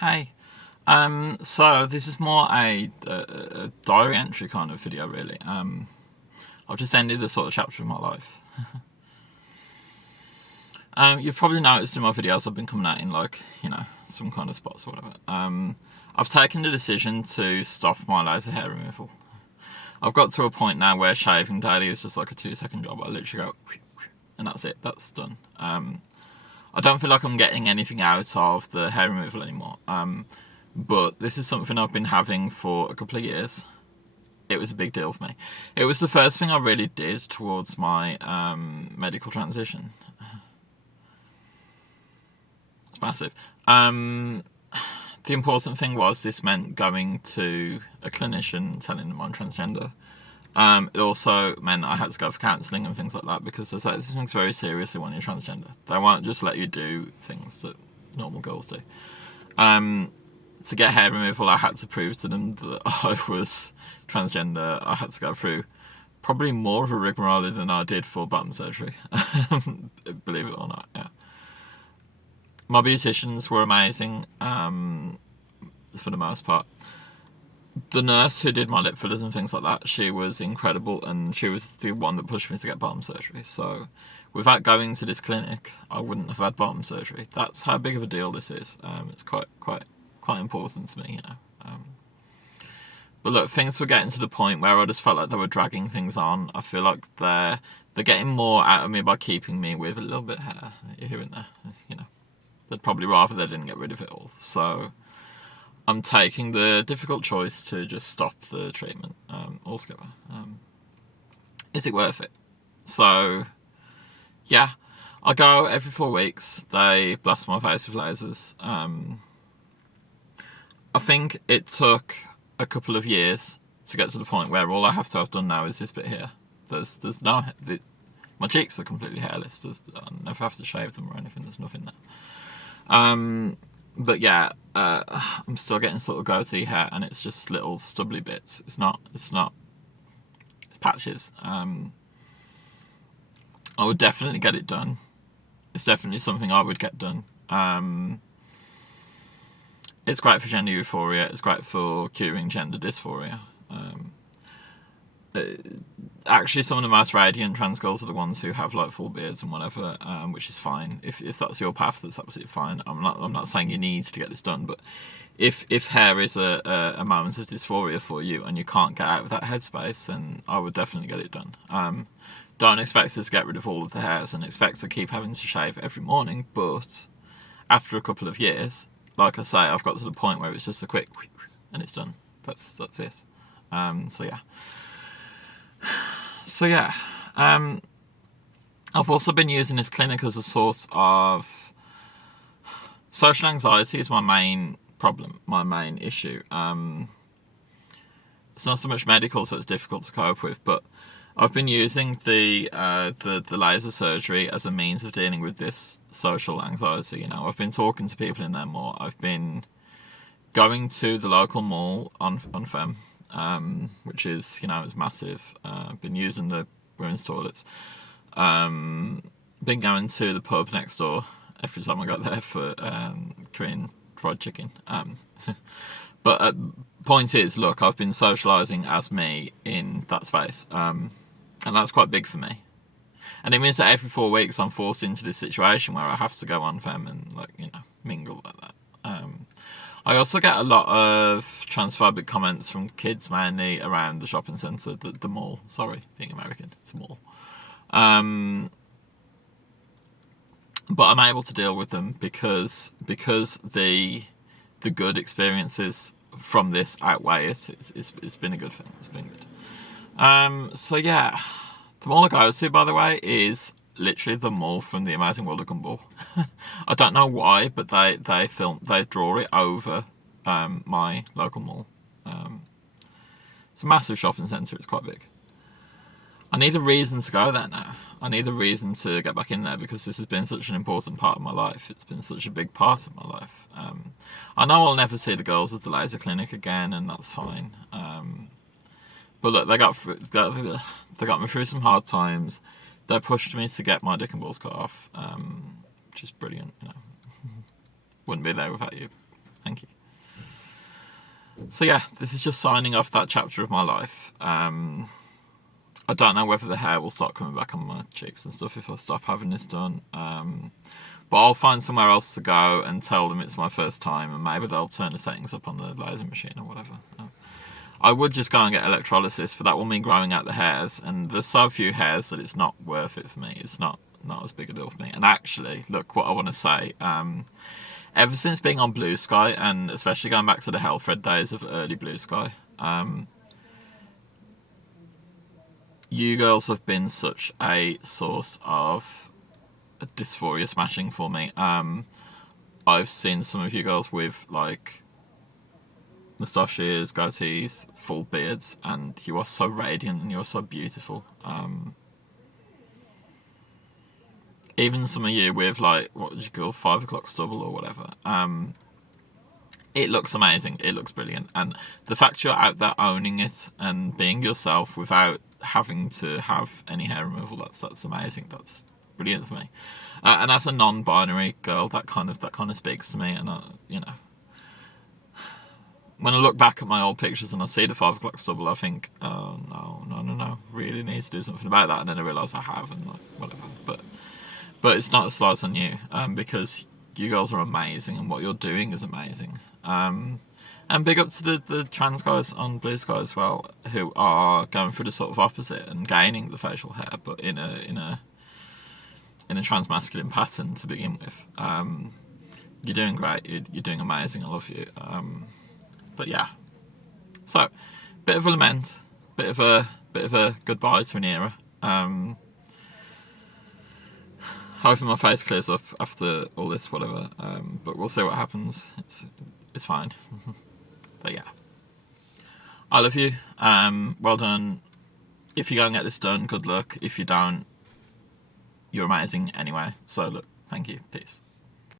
Hey, so this is more a diary entry kind of video, really. I've just ended a sort of chapter of my life. You've probably noticed in my videos I've been coming out in some kind of spots or whatever. I've taken the decision to stop my laser hair removal. I've got to a point now where shaving daily is just like a 2 second job. I literally go, and that's it. That's done. I don't feel like I'm getting anything out of the hair removal anymore. But this is something I've been having for a couple of years. It was a big deal for me. It was the first thing I really did towards my medical transition. It's massive. The important thing was this meant going to a clinician telling them I'm transgender. It also meant I had to go for counselling and things like that because they say this thing's very seriously when you're transgender. They won't just let you do things that normal girls do. To get hair removal, I had to prove to them that I was transgender. I had to go through probably more of a rigmarole than I did for bottom surgery. Believe it or not, yeah. My beauticians were amazing, for the most part. The nurse who did my lip fillers and things like that, she was incredible, and she was the one that pushed me to get bottom surgery. So without going to this clinic, I wouldn't have had bottom surgery. That's how big of a deal this is. It's quite important to me, you know. But look, things were getting to the point where I just felt like they were dragging things on. I feel like they're getting more out of me by keeping me with a little bit of hair here and there. You know, they'd probably rather they didn't get rid of it all. So I'm taking the difficult choice to just stop the treatment altogether. Is it worth it? So yeah, I go every 4 weeks. They blast my face with lasers. I think it took a couple of years to get to the point where all I have to have done now is this bit here. There's no my cheeks are completely hairless. I never have to shave them or anything. There's nothing there. But yeah, I'm still getting sort of goatee hair, and it's just little stubbly bits. It's patches. I would definitely get it done. It's definitely something I would get done. It's great for gender euphoria. It's great for curing gender dysphoria. Actually, some of the most radiant trans girls are the ones who have like full beards and whatever, which is fine. If that's your path, that's absolutely fine. I'm not saying you need to get this done, but if hair is a moment of dysphoria for you and you can't get out of that headspace, then I would definitely get it done. Don't expect to get rid of all of the hairs and expect to keep having to shave every morning, but after a couple of years, like I say, I've got to the point where it's just a quick and it's done. That's it. So yeah. I've also been using this clinic as a sort of social anxiety is my main problem, my main issue. It's not so much medical, so it's difficult to cope with, but I've been using the laser surgery as a means of dealing with this social anxiety. You know, I've been talking to people in there more. I've been going to the local mall on Fem, which is is massive. I've been using the women's toilets. Been going to the pub next door every time I got there for Korean fried chicken. But point is, look, I've been socialising as me in that space. And that's quite big for me. And it means that every 4 weeks I'm forced into this situation where I have to go on Fem and mingle like that. I also get a lot of transphobic comments from kids mainly around the shopping centre, the mall. Sorry, being American, it's a mall. But I'm able to deal with them because the good experiences from this outweigh it. It's been a good thing. It's been good. So yeah, the mall I go to, by the way, is literally the mall from The Amazing World of Gumball. I don't know why, but they draw it over my local mall. It's a massive shopping centre. It's quite big. I need a reason to go there now. I need a reason to get back in there because this has been such an important part of my life. It's been such a big part of my life. I know I'll never see the girls at the laser clinic again, and that's fine. But look, they got me through some hard times. They pushed me to get my dick and balls cut off, which is brilliant. Wouldn't be there without you. Thank you. So yeah, this is just signing off that chapter of my life. I don't know whether the hair will start coming back on my cheeks and stuff if I stop having this done. But I'll find somewhere else to go and tell them it's my first time, and maybe they'll turn the settings up on the laser machine or whatever. I would just go and get electrolysis, but that will mean growing out the hairs, and there's so few hairs that it's not worth it for me. It's not as big a deal for me. And actually, look, what I want to say, ever since being on Blue Sky, and especially going back to the Hellfred days of early Blue Sky, you girls have been such a source of dysphoria smashing for me. I've seen some of you girls with like moustaches, goatees, full beards, and you are so radiant and you are so beautiful. Even some of you with like, what would you call 5 o'clock stubble or whatever. It looks amazing. It looks brilliant, and the fact you're out there owning it and being yourself without having to have any hair removal, that's amazing. That's brilliant for me. And as a non-binary girl, that kind of speaks to me. And you know, when I look back at my old pictures and I see the 5 o'clock stubble, I think, oh no, really need to do something about that. And then I realise I have, and like, whatever. But it's not a slight on you, because you girls are amazing, and what you're doing is amazing. And big up to the trans guys on Blue Sky as well, who are going through the sort of opposite and gaining the facial hair, but in a transmasculine pattern to begin with. You're doing great. You're doing amazing. I love you. But yeah, so bit of a lament, bit of a goodbye to an era. Hoping my face clears up after all this, whatever. But we'll see what happens. It's fine. But yeah, I love you. Well done. If you go and get this done, good luck. If you don't, you're amazing anyway. So look, thank you. Peace.